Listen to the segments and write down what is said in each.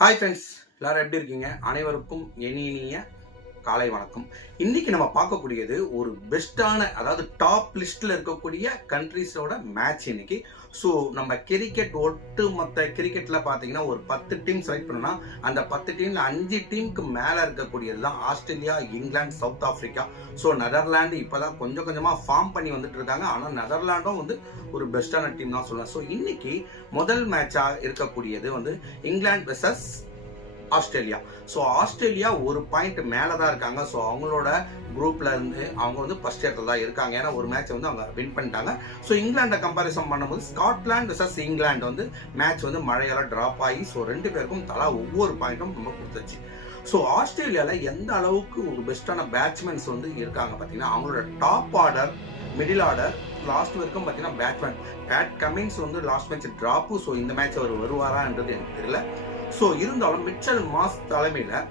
Hi friends, எல்லாரும் எப்படி இருக்கீங்க? அனைவருக்கும் இனிய காலை வணக்கம். இன்னைக்கு நம்ம பார்க்கக்கூடியது ஒரு பெஸ்டான, அதாவது டாப் லிஸ்ட்ல இருக்கக்கூடிய கண்ட்ரிஸோட மேட்ச் இன்னைக்கு. ஸோ நம்ம ஒட்டு மொத்த கிரிக்கெட்ல பார்த்தீங்கன்னா ஒரு 10 டீம் செலக்ட் பண்ணோம்னா அந்த 10 டீம்ல 5 டீமுக்கு மேலே இருக்கக்கூடியது தான் Australia, England, south Africa. So Netherlands இப்போதான் கொஞ்சம் கொஞ்சமாக ஃபார்ம் பண்ணி வந்துட்டு இருக்காங்க. ஆனால் நெதர்லாண்டும் ஒரு பெஸ்டான டீம் தான் சொல்லலாம். ஸோ இன்னைக்கு முதல் மேட்சாக இருக்கக்கூடியது England versus Australia. So Australia ஒரு பாயிண்ட் மேலே தான் இருக்காங்க. ஸோ அவங்களோட குரூப்ல இருந்து அவங்க ஃபர்ஸ்ட் இடத்துல தான் இருக்காங்க. ஏன்னா ஒரு மேட்ச் அவங்க வின் பண்ணிட்டாங்க. ஸோ இங்கிலாண்டை கம்பேரிசன் பண்ணும்போது ஸ்காட்லாந்து வெர்சஸ் இங்கிலாந்து மேட்ச் மழையால டிராப் ஆகி ஸோ ரெண்டு பேருக்கும் தலா ஒவ்வொரு பாயிண்ட்டும் ரொம்ப கொடுத்துச்சு. ஸோ ஆஸ்திரேலியாவில் எந்த அளவுக்கு ஒரு பெஸ்டான பேட்ஸ்மேன்ஸ் இருக்காங்க பார்த்தீங்கன்னா, அவங்களோட top order, middle order, last வரைக்கும் பார்த்தீங்கன்னா batsman Pat Cummins last match drop. So இந்த மேட்ச் அவர் வருவாரான்றது எனக்கு தெரியல. ஸோ இருந்தாலும் மிச்சல் மாஸ் தலைமையில்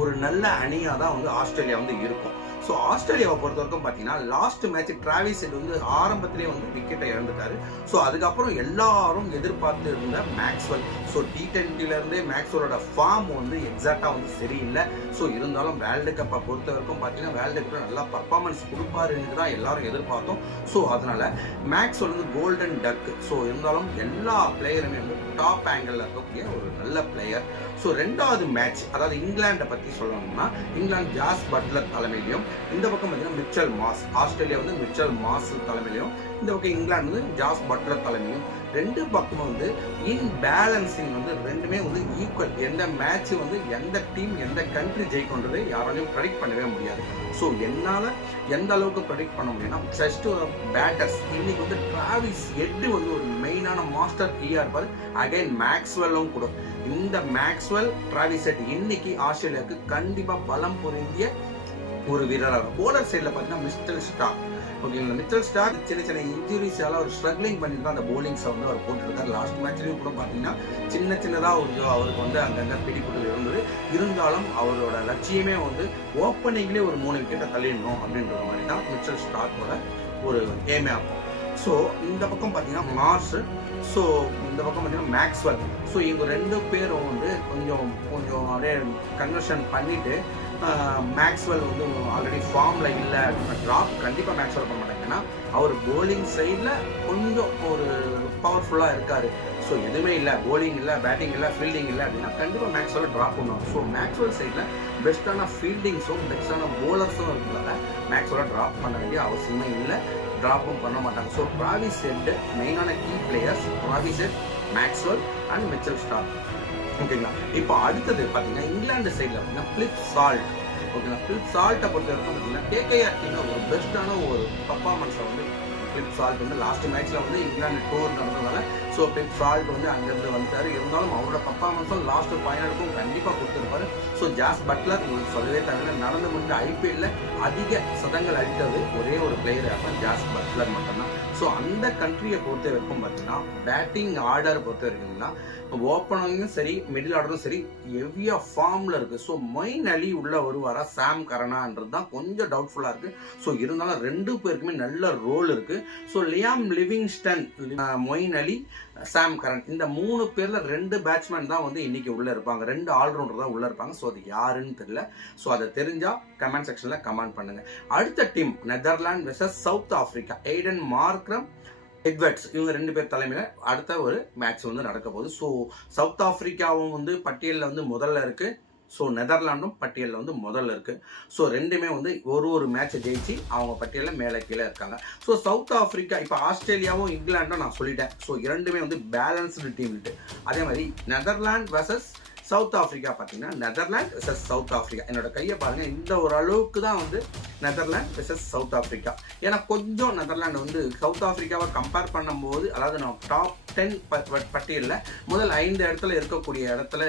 ஒரு நல்ல அணியாக தான் ஆஸ்திரேலியா இருக்கும். ஸோ ஆஸ்திரேலியாவை பொறுத்த வரைக்கும் பார்த்தீங்கன்னா லாஸ்ட் மேட்ச் டிராவிஸ் ஹெட் ஆரம்பத்திலே விக்கெட்டை இழந்துட்டாரு. ஸோ அதுக்கப்புறம் எல்லாரும் எதிர்பார்த்து இருந்த மேக்ஸ்வெல். ஸோ T20 மேக்ஸ்வெலோட ஃபார்ம் எக்ஸாக்டாக சரியில்லை. ஸோ இருந்தாலும் வேர்ல்டு கப்பை பொறுத்த வரைக்கும் பார்த்தீங்கன்னா வேர்ல்டு கப்பில் நல்லா பர்ஃபார்மன்ஸ் கொடுப்பாருன்னு தான் எல்லாரும் எதிர்பார்த்தோம். ஸோ அதனால மேக்ஸ்வெல் கோல்டன் டக். ஸோ இருந்தாலும் எல்லா பிளேயருமே டாப் ஆங்கிள் இருக்கக்கூடிய ஒரு நல்ல பிளேயர். ஸோ ரெண்டாவது மேட்ச், அதாவது இங்கிலாண்டை பற்றி சொல்லணும்னா இங்கிலாந்து ஜாஸ் பட்லர் தலைமையிலையும், இந்த பக்கம் பார்த்தீங்கன்னா Mitchell Marsh. Australia Mitchell Marsh தலைமையிலையும், இந்த பக்கம் இங்கிலாந்து ஜாஸ் பட்லர் தலைமையிலும். ரெண்டு பக்கமும் இன்பேலன்சிங் ரெண்டுமே ஈக்குவல். எந்த மேட்ச் எந்த டீம் எந்த கண்ட்ரி ஜெயிக்கொண்டது யாராலையும் ப்ரெடிக்ட் பண்ணவே முடியாது. ஸோ என்னால் எந்த அளவுக்கு ப்ரெடிக்ட் பண்ண முடியும்னா, ஜஸ்ட் பேட்டர்ஸ் இன்னைக்கு டிராவிஸ் ஹெட் ஒரு மெயினான மாஸ்டர் கீயா இருப்பார். அகைன் மேக்ஸ்வெல்லும் கூட. இந்த மேக்ஸ்வெல், டிராவிஸ் ஹெட் இன்னைக்கு ஆஸ்திரேலியாவுக்கு கண்டிப்பாக பலம் பொருந்திய ஒரு வீரராக. போலர் சைடில் பார்த்தீங்கன்னா மிஸ்டர் ஸ்டார்க். ஓகேங்களா, மிச்சல் ஸ்டார்க் சின்ன சின்ன இன்ஜுரிஸால ஒரு ஸ்ட்ரகிளிங் பண்ணிட்டு தான் அந்த போலிங்ஸை அவர் போட்டுருக்காரு. லாஸ்ட் மேட்ச்லேயும் கூட பார்த்தீங்கன்னா சின்னதாக அவருக்கு அங்கங்கே பிடிப்புகள் இருந்தது. இருந்தாலும் அவரோட லட்சியமே ஓப்பனிங்லேயே ஒரு 3 விக்கெட்டை தள்ளிடணும் அப்படின்ற மாதிரி தான் மிச்சல் ஸ்டார்க்கோட ஒரு ஏமே ஆகும். ஸோ இந்த பக்கம் பார்த்தீங்கன்னா மார்ஸ், ஸோ இந்த பக்கம் பார்த்தீங்கன்னா மேக்ஸ்வெல். ஸோ இவங்க ரெண்டு பேரும் கொஞ்சம் அப்படியே கன்வர்ஷன் பண்ணிட்டு மேக்ஸ்வெல் ஆல்ரெடி ஃபார்மில் இல்லை அப்படின்னா ட்ராப் கண்டிப்பாக மேக்ஸ்வெல் பண்ண மாட்டாங்க. ஏன்னா அவர் போலிங் சைடில் கொஞ்சம் ஒரு பவர்ஃபுல்லாக இருக்கார். ஸோ எதுவுமே இல்லை, போலிங் இல்லை, பேட்டிங் இல்லை, ஃபீல்டிங் இல்லை அப்படின்னா கண்டிப்பாக மேக்ஸ்வெல் ட்ராப் பண்ணுவாங்க. ஸோ மேக்ஸ்வெல் சைடில் பெஸ்ட்டான ஃபீல்டிங்ஸும் பெஸ்ட்டான போலர்ஸும் இருக்கிறதால மேக்ஸ்வெலை ட்ராப் பண்ண வேண்டிய அவசியமே இல்லை, ட்ராப்பும் பண்ண மாட்டாங்க. ஸோ டிராவிஸ் ஹெட் மெயினான key players, Travis Head, Maxwell and Mitchell Starc. ஓகேங்களா, இப்போ அடுத்தது பார்த்தீங்கன்னா இங்கிலாந்து சைடில் பார்த்தீங்கன்னா பிலிப் சால்ட். ஓகேங்களா, பிலிப் சால்ட்டை பொறுத்த வரைக்கும் பார்த்தீங்கன்னா KKR டீமில் ஒரு பெஸ்ட்டான ஒரு பர்ஃபார்மன்ஸை பிலிப் சால்ட் லாஸ்ட் மேட்ச்சில் இங்கிலாந்து டூர் நடந்ததால ஸோ பிலிப் சால்ட் அங்கேருந்து வந்துட்டார். இருந்தாலும் அவரோட பர்ஃபார்மன்ஸும் லாஸ்ட் ஃபைனலுக்கும் கண்டிப்பாக கொடுத்துருப்பாரு. ஸோ ஜாஸ் பட்லர் உங்களுக்கு சொல்லவே தேவையில்லை, நடந்து முடிஞ்ச IPL அதிக சதங்கள் அடித்தது ஒரே ஒரு பிளேயர் அப்போ ஜாஸ் பட்லர் மட்டும்தான். ஸோ அந்த கண்ட்ரியை பொறுத்த வரைக்கும் பார்த்தீங்கன்னா பேட்டிங் ஆர்டர் பொறுத்த வரைக்கும்னா ஓப்பனிங்கும் சரி மிடில் ஆர்டரும் சரி ஹெவியா ஃபார்ம்ல இருக்கு. ஸோ மொயின் அலி உள்ள வருவாரா, சாம் கரனான்றது தான் கொஞ்சம் டவுட்ஃபுல்லா இருக்கு. ஸோ இருந்தாலும் ரெண்டு பேருக்குமே நல்ல ரோல் இருக்கு. ஸோ லியாம் லிவிங்ஸ்டன், மொயின் அலி, சாம் கரன், இந்த 3 பேர்ல 2 பேட்ஸ்மேன் தான் இன்னைக்கு உள்ள இருப்பாங்க, 2 ஆல்ரவுண்டர் தான் உள்ள இருப்பாங்க. ஸோ அது யாருன்னு தெரியல. ஸோ அதை தெரிஞ்சா கமெண்ட் செக்ஷன்ல கமெண்ட் பண்ணுங்க. அடுத்த team Netherlands versus South Africa. Aiden Markram, Edwards, இவங்க 2 பேர் தலைமையில் அடுத்த ஒரு மேட்ச் நடக்க போகுது. ஸோ சவுத் ஆப்பிரிக்காவும் பட்டியலில் முதல்ல இருக்கு. ஸோ நெதர்லாண்டும் பட்டியலில் முதல்ல இருக்கு. ஸோ ரெண்டுமே ஒரு மேட்சை ஜெயிச்சு அவங்க பட்டியலில் மேலே கீழே இருக்காங்க. ஸோ சவுத் ஆப்பிரிக்கா, இப்போ ஆஸ்திரேலியாவும் இங்கிலாண்டும் நான் சொல்லிட்டேன். ஸோ இரண்டுமே பேலன்ஸ்டு டீம் இருக்கு. அதே மாதிரி நெதர்லாந்து வெர்சஸ் சவுத் ஆப்பிரிக்கா பார்த்தீங்கன்னா நெதர்லாந்து வெர்சஸ் சவுத் ஆப்பிரிக்கா. என்னோட கையை பாருங்க, இந்த ஒரு அளவுக்கு தான் நெதர்லாந்து வெர்சஸ் சவுத் ஆப்பிரிக்கா. ஏன்னா கொஞ்சம் நெதர்லாந்து சவுத் ஆப்பிரிக்காவை கம்பேர் பண்ணும்போது, அதாவது நான் டாப் 10 பட்டியலில் முதல் 5 இடத்துல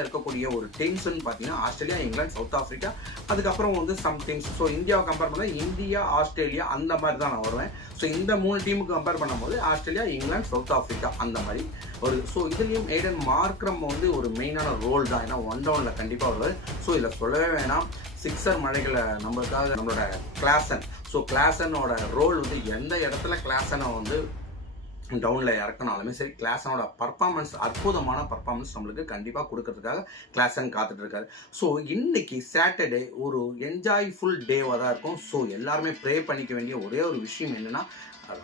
இருக்கக்கூடிய ஒரு டீம்ஸ்ன்னு பார்த்தீங்கன்னா ஆஸ்திரேலியா, இங்கிலாந்து, சவுத் ஆப்பிரிக்கா. அதுக்கப்புறம் சம் டீம்ஸ். ஸோ இந்தியாவை கம்பேர் பண்ணால் இந்தியா, ஆஸ்திரேலியா அந்த மாதிரி தான் நான் வருவேன். ஸோ இந்த 3 டீமுக்கு கம்பேர் பண்ணும்போது ஆஸ்திரேலியா, இங்கிலாந்து, சவுத் ஆப்பிரிக்கா அந்த மாதிரி வருது. ஸோ இதுலேயும் எய்டன் மார்க்ரம் ஒரு மெயினான ரோல் தான். ஏன்னா 1 டவுனில் கண்டிப்பாக வருவார். ஸோ இதில் சொல்லவே வேணாம், சிக்ஸர் மழைகளை நம்மளோட கிளாசன். ஸோ கிளாசனோட ரோல் எந்த இடத்துல கிளாசனை டவுனில் இறக்கினாலுமே சரி, கிளாஸனோட பர்ஃபார்மன்ஸ் அற்புதமான பர்ஃபார்மன்ஸ் நம்மளுக்கு கண்டிப்பாக கொடுக்கறதுக்காக கிளாஸன் காத்துட்டு இருக்காரு. ஸோ இன்னைக்கு சாட்டர்டே ஒரு என்ஜாய்ஃபுல் டேவாக தான் இருக்கும். ஸோ எல்லாருமே ப்ரே பண்ணிக்க வேண்டிய ஒரே ஒரு விஷயம் என்னென்னா,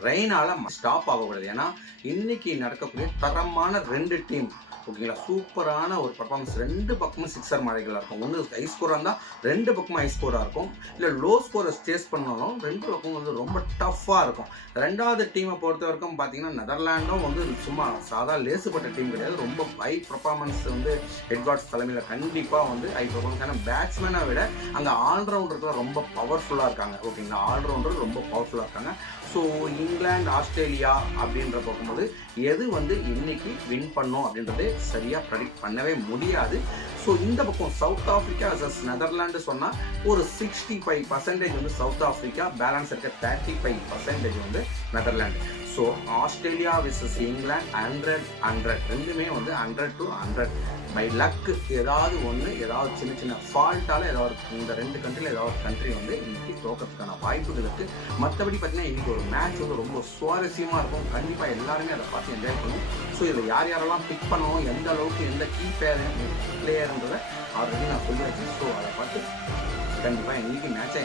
ரெயினால் ஸ்டாப் ஆகக்கூடாது. ஏன்னா இன்னைக்கு நடக்கக்கூடிய தரமான 2 டீம் ஓகேங்களா, சூப்பரான ஒரு பர்ஃபார்மன்ஸ். 2 பக்கமும் சிக்ஸர் மழைகளாக இருக்கும். ஒன்று ஹை ஸ்கோராக இருந்தால் 2 பக்கமும் ஹை ஸ்கோராக இருக்கும். இல்லை லோ ஸ்கோரை சேஸ் பண்ணாலும் 2 பக்கமும் வந்து ரொம்ப டஃப்பாக இருக்கும். 2வது டீமை பொறுத்த வரைக்கும் பார்த்தீங்கன்னா, நெதர்லாண்டும் வந்து சும்மா சாதா லேசுப்பட்ட டீம் கிடையாது. ரொம்ப ஹை பர்ஃபார்மன்ஸ் வந்து எட்வார்ட்ஸ் தலைமையில் கண்டிப்பாக வந்து ஹை பர்ஃபார்மன்ஸ். ஏன்னா பேட்ஸ்மேனை விட அங்கே ஆல்ரவுண்டர்கள் ரொம்ப பவர்ஃபுல்லாக இருக்காங்க. ஓகேங்களா, ஆல்ரவுண்டர் ரொம்ப பவர்ஃபுல்லாக இருக்காங்க. ஸோ இங்கிலாந்து ஆஸ்திரேலியா அப்படின்ற பார்க்கும்போது எது வந்து இன்னைக்கு வின் பண்ணும் அப்படின்றது சரியாக ப்ரெடிக்ட் பண்ணவே முடியாது. ஸோ இந்த பக்கம் சவுத் ஆஃப்ரிக்கா வர்சஸ் நெதர்லாண்டு சொன்னால் ஒரு 65% வந்து சவுத் ஆஃப்ரிக்கா, பேலன்ஸ் இருக்க 35% வந்து Netherland. So Australia versus England 100 ரெண்டுமே வந்து 100 to 100 பை லக். ஏதாவது ஒன்று, ஏதாவது சின்ன சின்ன ஃபால்ட்டால் ஏதாவது இந்த 2 கண்ட்ரியில் ஏதாவது ஒரு கண்ட்ரி வந்து இன்னைக்கு தோக்கிறதுக்கான வாய்ப்புகள் இருக்குது. மற்றபடி பார்த்தீங்கன்னா இன்னைக்கு ஒரு மேட்ச் வந்து ரொம்ப சுவாரஸ்யமாக இருக்கும். கண்டிப்பாக எல்லாருமே அதை பார்த்து என்ஜாய் பண்ணுவோம். ஸோ இதில் யார் யாரெல்லாம் பிக் பண்ணணும், எந்த அளவுக்கு எந்த கீ பிளேயர்ன்றதை ஆல்ரெடி நான் சொல்லியாச்சு. ஸோ அதை பார்த்து கண்டிப்பாக இன்னைக்கு மேட்சை